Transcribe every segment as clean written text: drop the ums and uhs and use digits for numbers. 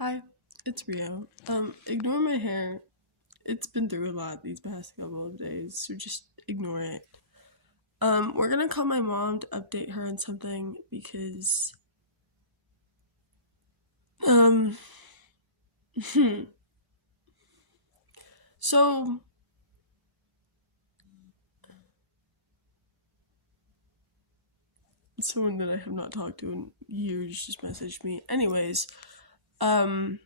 Hi, it's Rio. Ignore my hair. It's been through a lot these past couple of days, so just ignore it. We're gonna call my mom to update her on something because, um, so someone that I have not talked to in years just messaged me. Anyways, um,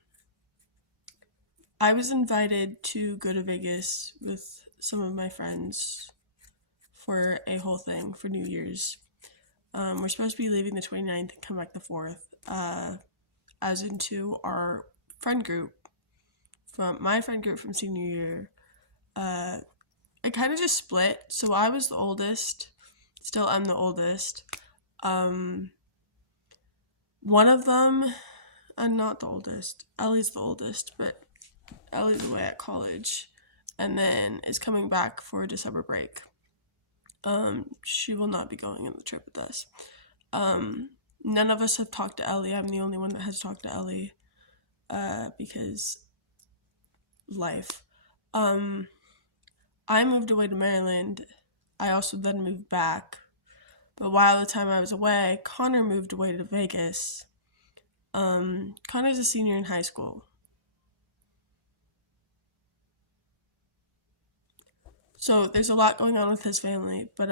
I was invited to go to Vegas with some of my friends for a whole thing for New Year's. We're supposed to be leaving the 29th and come back the 4th. As into our friend group from my friend group from senior year. Uh, it kind of just split. So I was the oldest. Still, I'm the oldest. Um, One of them, I'm not the oldest. Ellie's the oldest, but Ellie's away at college, and then is coming back for December break. She will not be going on the trip with us. None of us have talked to Ellie. I'm the only one that has talked to Ellie, because life. Um, I moved away to Maryland. I also then moved back. But while the time I was away, Connor moved away to Vegas. Connor's a senior in high school. So there's a lot going on with his family, but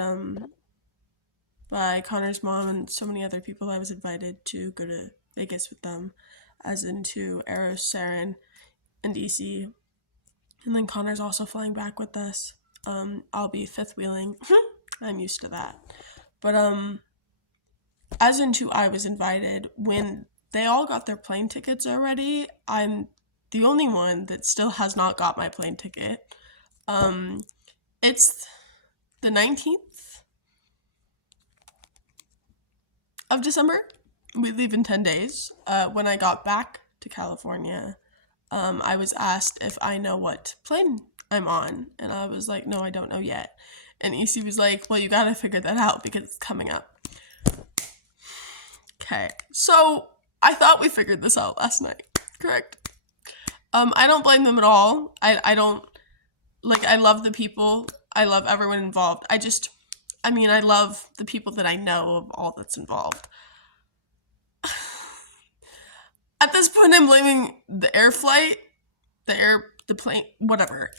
by Connor's mom and so many other people, I was invited to go to Vegas with them, as into Eros, Saren, and EC. And then Connor's also flying back with us. I'll be fifth wheeling. I'm used to that. But as into I was invited when they all got their plane tickets already. I'm the only one that still has not got my plane ticket. Um, it's the 19th of December. We leave in 10 days. When I got back to California, I was asked if I know what plane I'm on. And I was like, no, I don't know yet. And EC was like, well, you gotta figure that out because it's coming up. Okay, so I thought we figured this out last night, correct? I don't blame them at all. I don't, like, I love the people. I love everyone involved. I love the people that I know of all that's involved. At this point, I'm blaming the air flight, the plane, whatever.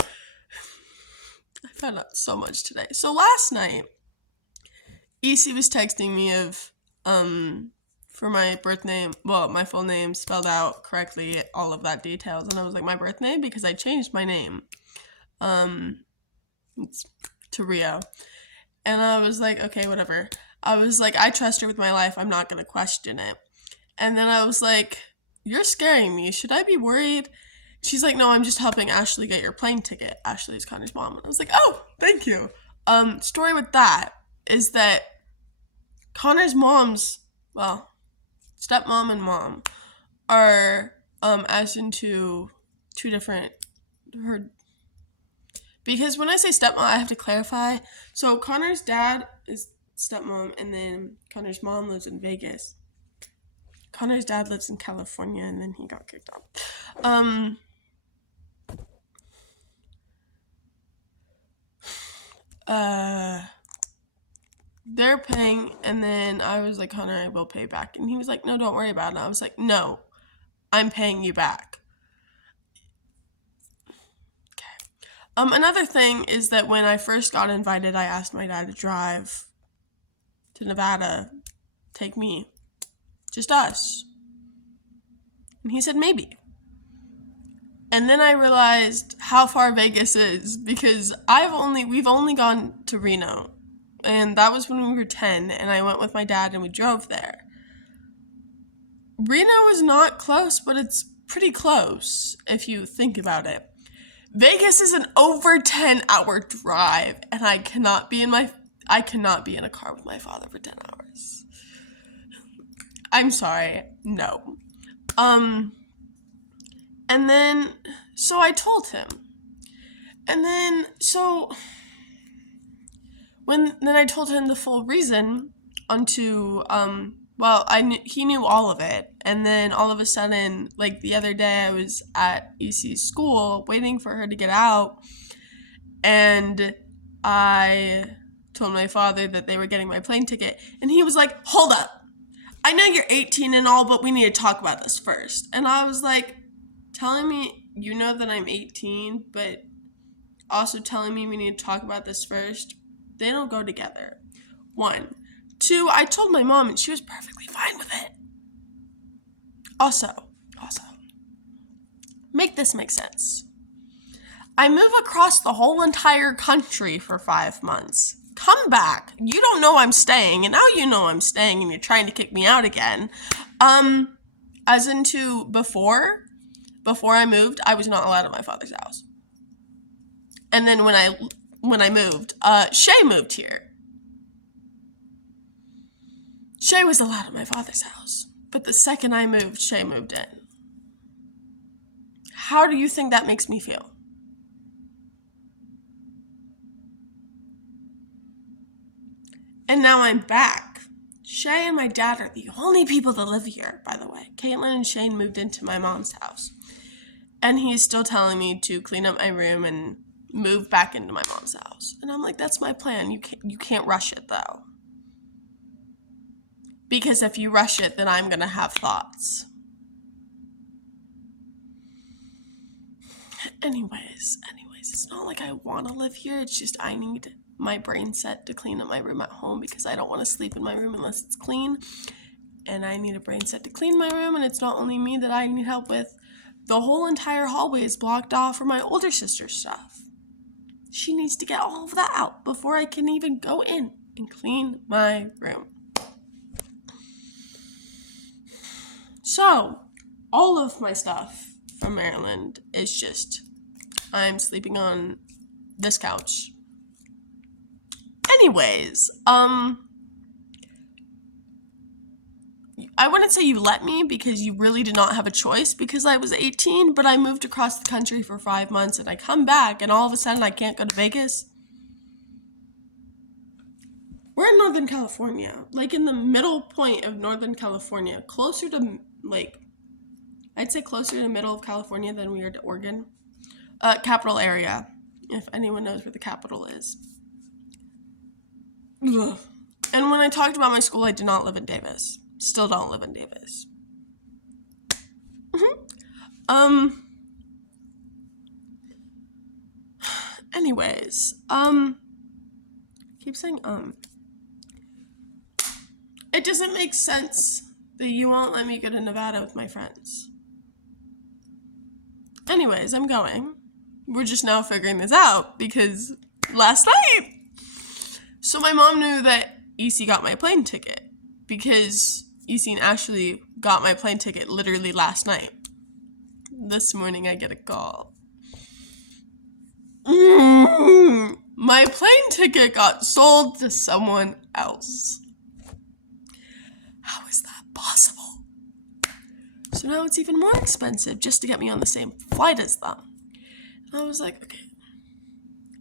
I found out so much today. So last night, EC was texting me of, for my birth name, well, my full name spelled out correctly, all of that details. And I was like, my birth name? Because I changed my name, to Rio. And I was like, okay, whatever. I was like, I trust her with my life. I'm not going to question it. And then I was like, you're scaring me. Should I be worried? She's like, no, I'm just helping Ashley get your plane ticket. Ashley is Connor's mom. And I was like, oh, thank you. Story with that is that Connor's mom's, well, stepmom and mom are, as into two different, her, because when I say stepmom, I have to clarify. So Connor's dad is stepmom, and then Connor's mom lives in Vegas. Connor's dad lives in California, and then he got kicked out. Uh, they're paying, and then I was like, Connor, I will pay back. And he was like, no, don't worry about it. And I was like, no, I'm paying you back. Okay. Another thing is that when I first got invited, I asked my dad to drive to Nevada, take me, just us. And he said, maybe. And then I realized how far Vegas is because we've only gone to Reno. And that was when we were 10, and I went with my dad and we drove there. Reno is not close, but it's pretty close if you think about it. Vegas is an over 10-hour drive, and I cannot be in a car with my father for 10 hours. I'm sorry. No. And then so I told him. And then then I told him the full reason onto Well, he knew all of it. And then all of a sudden, like the other day, I was at EC's school waiting for her to get out. And I told my father that they were getting my plane ticket. And he was like, hold up. I know you're 18 and all, but we need to talk about this first. And I was like, telling me you know that I'm 18, but also telling me we need to talk about this first, they don't go together. 1. 2, I told my mom and she was perfectly fine with it. Also, make this make sense. I move across the whole entire country for 5 months. Come back. You don't know I'm staying, and now you know I'm staying and you're trying to kick me out again. As into before I moved, I was not allowed at my father's house. And then when I moved, Shay moved here. Shay was allowed at my father's house. But the second I moved, Shay moved in. How do you think that makes me feel? And now I'm back. Shay and my dad are the only people that live here, by the way. Caitlin and Shane moved into my mom's house. And he's still telling me to clean up my room and move back into my mom's house. And I'm like, that's my plan. You can't rush it, though. Because if you rush it, then I'm going to have thoughts. Anyways, it's not like I want to live here. It's just I need my brain set to clean up my room at home because I don't want to sleep in my room unless it's clean. And I need a brain set to clean my room, and it's not only me that I need help with. The whole entire hallway is blocked off for my older sister's stuff. She needs to get all of that out before I can even go in and clean my room. So, all of my stuff from Maryland is just, I'm sleeping on this couch. Anyways, I wouldn't say you let me because you really did not have a choice because I was 18, but I moved across the country for 5 months and I come back and all of a sudden I can't go to Vegas. We're in Northern California, like in the middle point of Northern California, closer to, like, I'd say closer to the middle of California than we are to Oregon. Capital area, if anyone knows where the capital is. Ugh. And when I talked about my school, I did not live in Davis. Still don't live in Davis. Anyways, keep saying It doesn't make sense that you won't let me go to Nevada with my friends. Anyways, I'm going. We're just now figuring this out because last night. So my mom knew that EC got my plane ticket because EC and Ashley got my plane ticket literally last night. This morning I get a call. My plane ticket got sold to someone else. How is that possible? So now it's even more expensive just to get me on the same flight as them. And I was like, okay.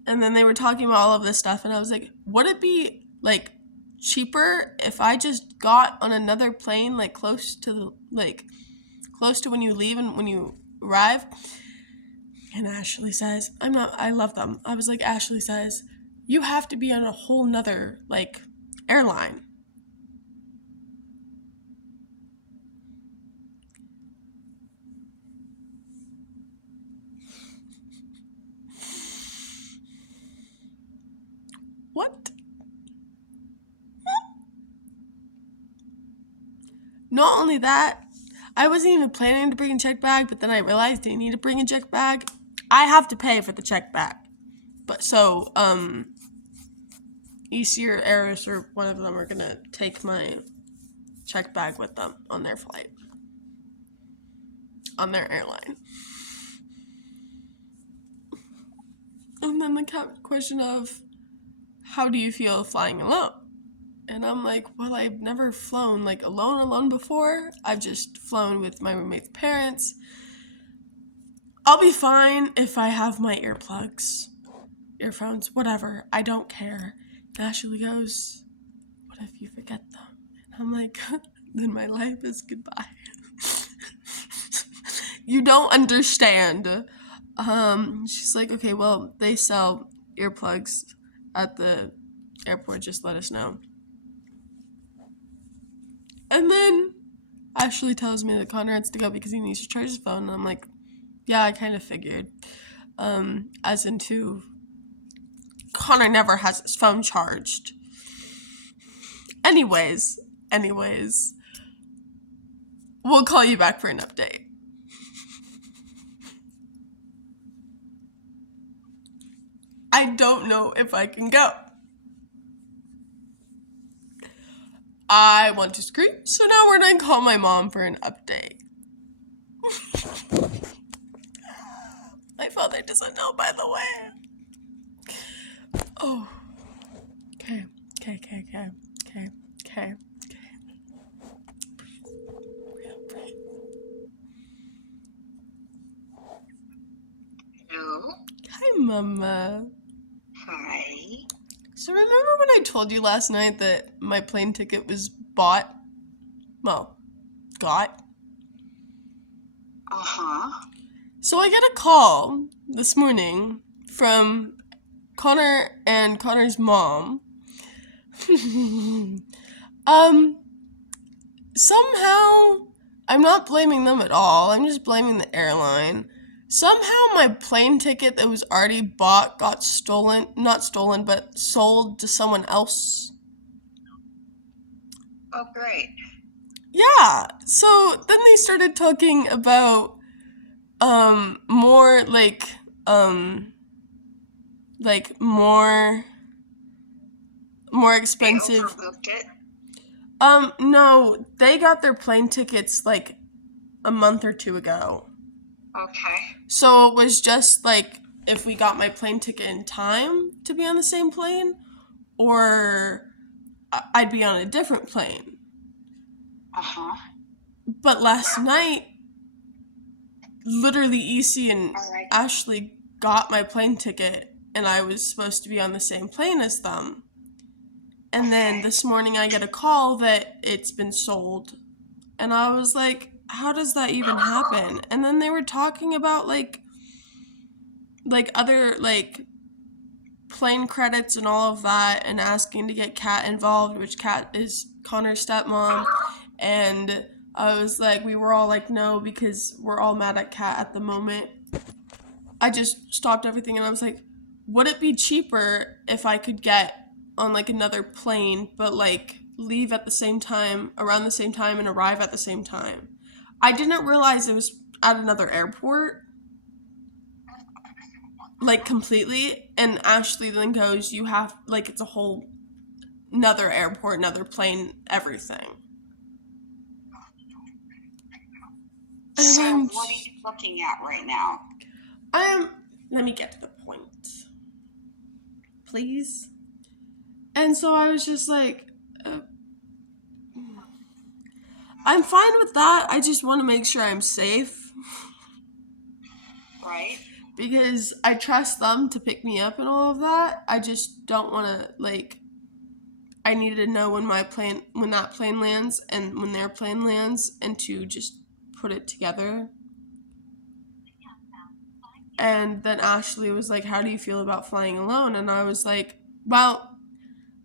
And then they were talking about all of this stuff, and I was like, would it be, like, cheaper if I just got on another plane, like, close to when you leave and when you arrive? And Ashley says, I love them. I was like, Ashley says, you have to be on a whole nother, like, airline. What? Not only that, I wasn't even planning to bring a check bag, but then I realized I need to bring a check bag. I have to pay for the check bag. But so, EC or Eris or one of them are gonna take my check bag with them on their flight. On their airline. And then the question of, how do you feel flying alone? And I'm like, well, I've never flown, like, alone before. I've just flown with my roommate's parents. I'll be fine if I have my earplugs, earphones, whatever. I don't care. And Ashley goes, what if you forget them? And I'm like, then my life is goodbye. You don't understand. She's like, okay, well, they sell earplugs at the airport, just let us know. And then Ashley tells me that Connor has to go because he needs to charge his phone, and I'm like, yeah, I kind of figured. As into, Connor never has his phone charged. Anyways, we'll call you back for an update. I don't know if I can go. I want to scream, so now we're gonna call my mom for an update. My father doesn't know, by the way. Oh. Okay. Hello? Hi, Mama. Hi. So remember when I told you last night that my plane ticket was bought? Well, got. Uh-huh. So I get a call this morning from Connor and Connor's mom. Somehow, I'm not blaming them at all. I'm just blaming the airline. Somehow my plane ticket that was already bought got stolen, not stolen, but sold to someone else. Oh, great. Yeah, so then they started talking about, more, more They expensive. overbooked it? No, they got their plane tickets, like, a month or two ago. Okay. So it was just, like, if we got my plane ticket in time to be on the same plane, or I'd be on a different plane. Uh-huh. But last night, literally EC and Alright. Ashley got my plane ticket, and I was supposed to be on the same plane as them. And then Okay. this morning I get a call that it's been sold. And I was like, how does that even happen? And then they were talking about like other like plane credits and all of that, and asking to get Kat involved, which Kat is Connor's stepmom. And I was like, we were all like, no, because we're all mad at Kat at the moment. I just stopped everything and I was like, would it be cheaper if I could get on like another plane, but like leave at the same time, around the same time, and arrive at the same time? I didn't realize it was at another airport, like completely. And Ashley then goes, you have, like, it's a whole another airport, another plane, everything. So And what are you looking at right now? let me get to the point, please. And so I was just like, I'm fine with that. I just want to make sure I'm safe. Right? Because I trust them to pick me up and all of that. I just don't want to, like, I needed to know when that plane lands and when their plane lands, and to just put it together. And then Ashley was like, how do you feel about flying alone? And I was like, well,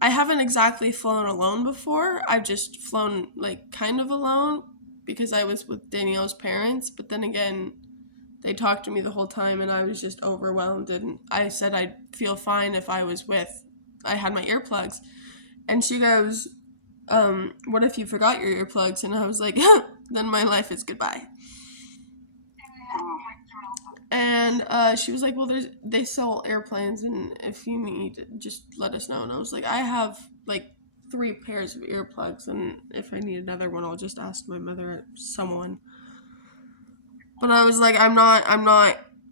I haven't exactly flown alone before. I've just flown, like, kind of alone because I was with Danielle's parents. But then again, they talked to me the whole time and I was just overwhelmed. And I said I'd feel fine if I had my earplugs. And she goes, what if you forgot your earplugs? And I was like, then my life is goodbye. Oh. And she was like, well, they sell airplanes, and if you need, just let us know. And I was like, I have like 3 pairs of earplugs, and if I need another one, I'll just ask my mother or someone. But I was like, I'm not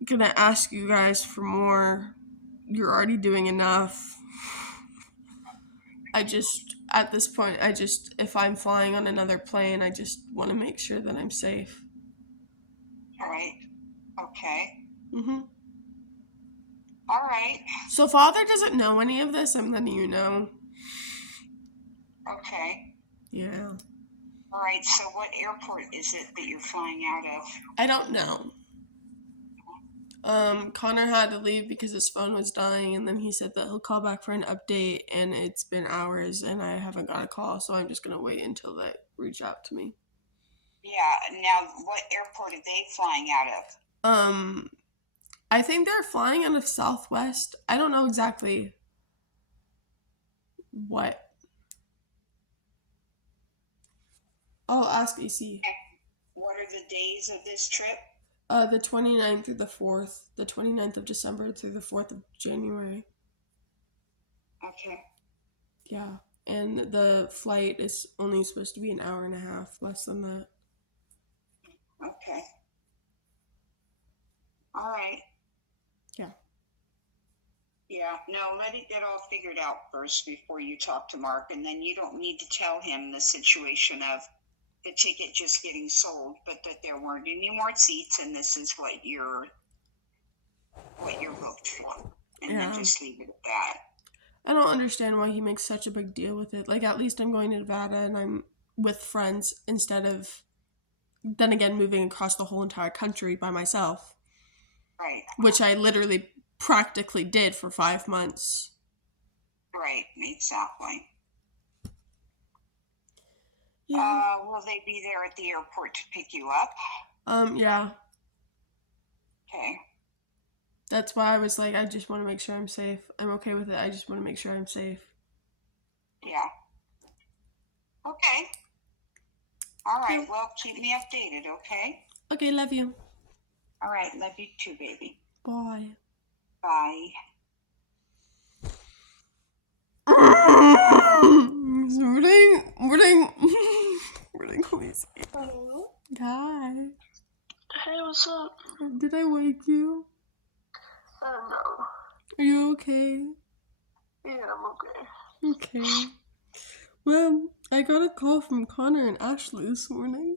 gonna ask you guys for more. You're already doing enough. At this point, if I'm flying on another plane, I just want to make sure that I'm safe. Alright. Okay. Mm-hmm. Alright. So Father doesn't know any of this. I'm letting you know. Okay. Yeah. All right, so what airport is it that you're flying out of? I don't know. Connor had to leave because his phone was dying, and then he said that he'll call back for an update, and it's been hours, and I haven't got a call, so I'm just gonna wait until they reach out to me. Yeah, now what airport are they flying out of? I think they're flying out of Southwest. I don't know exactly what. I'll ask AC. What are the days of this trip? The 29th through the 4th. The 29th of December through the 4th of January. Okay. Yeah. And the flight is only supposed to be an hour and a half, less than that. Okay. All right. Yeah. Yeah, no, let it get all figured out first before you talk to Mark, and then you don't need to tell him the situation of the ticket just getting sold, but that there weren't any more seats, and this is what you're booked for, and then just leave it at that. I don't understand why he makes such a big deal with it. Like, at least I'm going to Nevada and I'm with friends instead of, then again, moving across the whole entire country by myself. Right. Which I literally practically did for 5 months. Right, exactly. Yeah. Will they be there at the airport to pick you up? Yeah. Okay. That's why I was like, I just want to make sure I'm safe. I'm okay with it. I just want to make sure I'm safe. Yeah. Okay. All right. Well, keep me updated, okay? Okay, love you. All right. Love you too, baby. Bye. Bye. Morning, Queasy. Hello? Hi. Hey, what's up? Did I wake you? No. Are you okay? Yeah, I'm okay. Okay. Well, I got a call from Connor and Ashley this morning.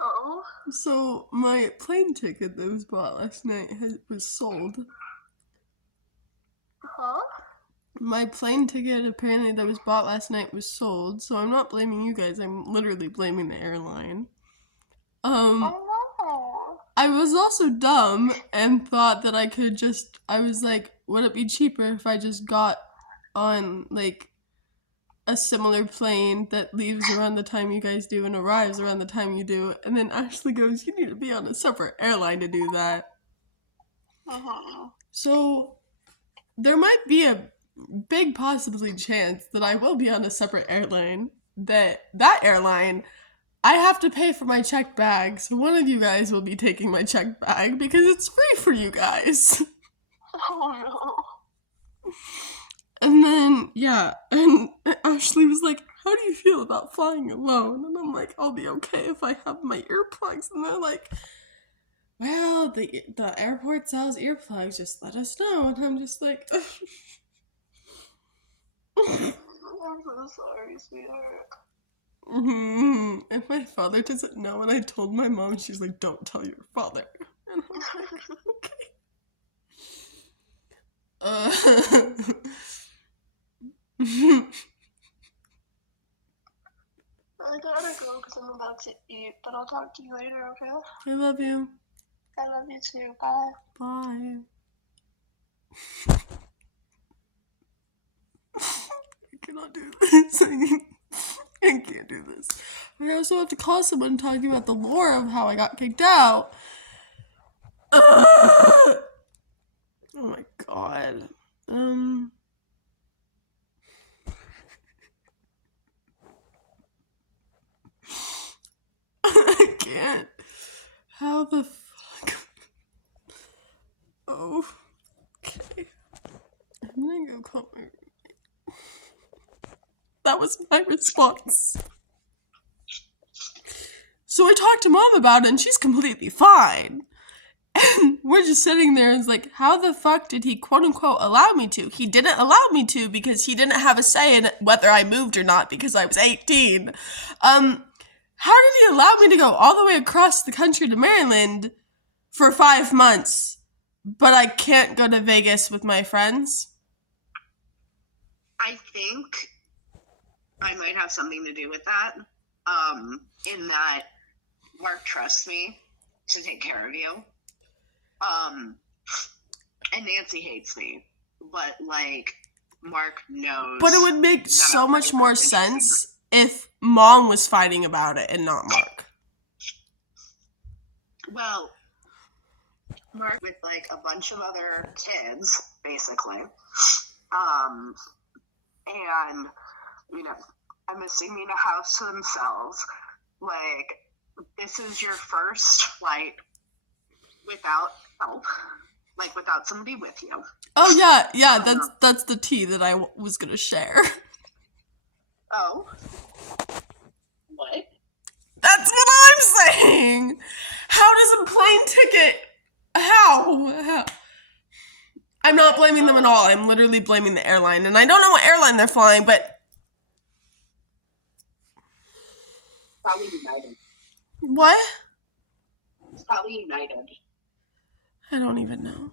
Oh? So, my plane ticket that was bought last night was sold. Huh? My plane ticket apparently that was bought last night was sold, so I'm not blaming you guys, I'm literally blaming the airline. Oh no. I was also dumb and thought that I was like, would it be cheaper if I just got on, like, a similar plane that leaves around the time you guys do and arrives around the time you do? And then Ashley goes, you need to be on a separate airline to do that. So, there might be a big possibly chance that I will be on a separate airline. That airline, I have to pay for my check bag, so one of you guys will be taking my check bag because it's free for you guys. Oh no. And then, yeah, and Ashley was like, how do you feel about flying alone? And I'm like, I'll be okay if I have my earplugs. And they're like, well, the airport sells earplugs, just let us know. And I'm just like, I'm so sorry, sweetheart. And my father doesn't know, and I told my mom, she's like, don't tell your father. And I'm like, okay. I gotta go because I'm about to eat, but I'll talk to you later, okay? I love you. I love you too. Bye. Bye. I cannot do this. I can't do this. I also have to call someone talking about the lore of how I got kicked out. Oh my god. I can't. How the fuck? Oh, okay. I'm gonna go call my roommate. That was my response. So I talked to mom about it and she's completely fine. And we're just sitting there and it's like, how the fuck did he quote unquote allow me to? He didn't allow me to because he didn't have a say in whether I moved or not because I was 18. How did he allow me to go all the way across the country to Maryland for 5 months, but I can't go to Vegas with my friends? I think I might have something to do with that. in that Mark trusts me to take care of you. And Nancy hates me, but like Mark knows. But it would make so much more sense if Mom was fighting about it and not Mark. Well, Mark with like a bunch of other kids, basically. And you know, I'm assuming a house to themselves. Like, this is your first flight without help, like without somebody with you. Oh yeah, that's the tea that I was gonna share. Oh, what? That's what I'm saying. How does a plane ticket? How? I'm not blaming them at all. I'm literally blaming the airline, and I don't know what airline they're flying, but Probably United. what? It's probably United. I don't even know.